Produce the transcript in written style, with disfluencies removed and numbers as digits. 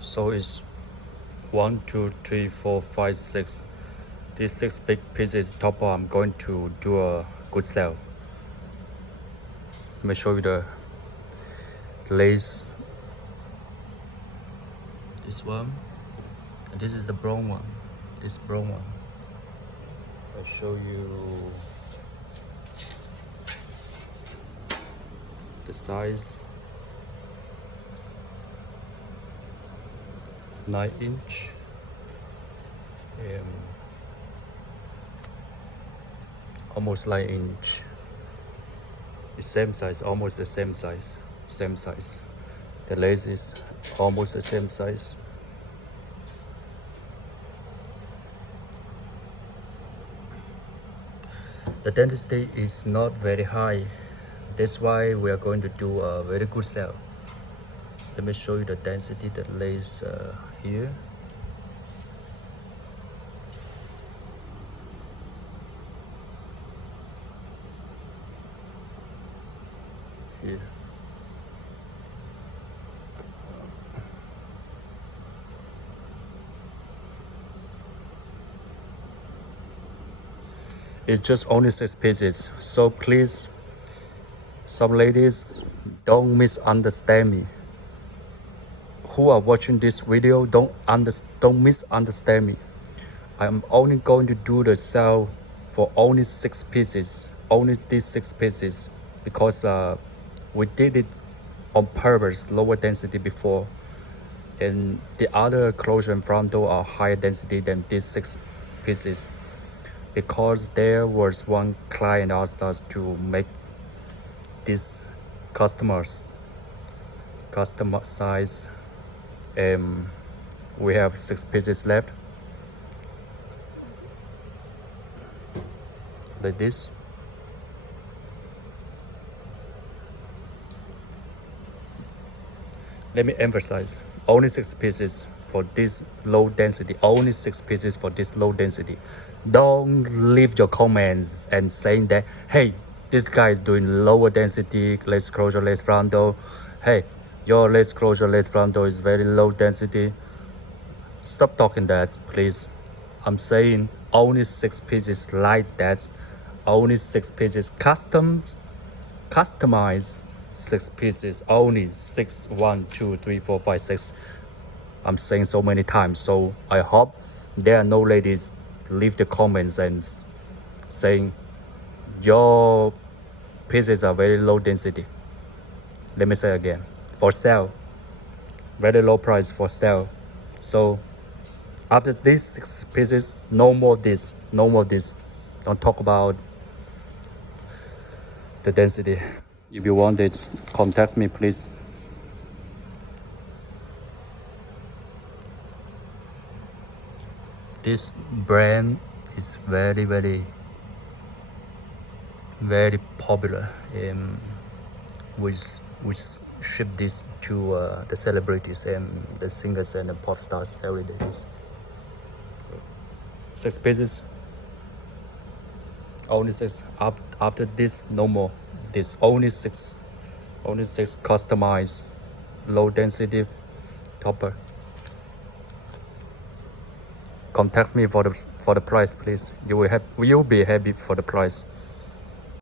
So it's 1, 2, 3, 4, 5, 6. These 6 big pieces topper. I'm going to do a good sale. Let me show you the lace. This one, and this is the brown one. This brown one. I'll show you the size. 9-inch. Almost 9-inch. The same size, almost the same size. Same size. The lace is almost the same size. The density is not very high. That's why we are going to do a very good sale. Let me show you the density that lays here. Here. It's just only 6 pieces, so please, some ladies, don't misunderstand me. Who are watching this video, don't misunderstand me. I'm only going to do the sale for only 6 pieces, only these 6 pieces, because we did it on purpose, lower density before, and the other closure and front door are higher density than these 6 pieces, because there was one client asked us to make this customer size, and we have 6 pieces left, like this. Let me emphasize, only 6 pieces for this low density, only 6 pieces for this low density. Don't leave your comments and saying that, hey, this guy is doing lower density, lace closure, lace front door. Hey, your lace closure, lace front door is very low density. Stop talking that, please. I'm saying only 6 pieces like that. Only 6 pieces customized 6 pieces, only 6, 1, 2, 3, 4, 5, 6. I'm saying so many times, so I hope there are no ladies leave the comments and saying your pieces are very low density. Let me say again, for sale, very low price for sale. So after these 6 pieces, no more this, no more this. Don't talk about the density. If you want it, contact me, please. This brand is very, very, very popular, and we ship this to the celebrities and the singers and the pop stars every day. This 6 pieces, only 6. After this, no more. This only 6 customized low density topper. Contact me for the price, please. You will be happy for the price.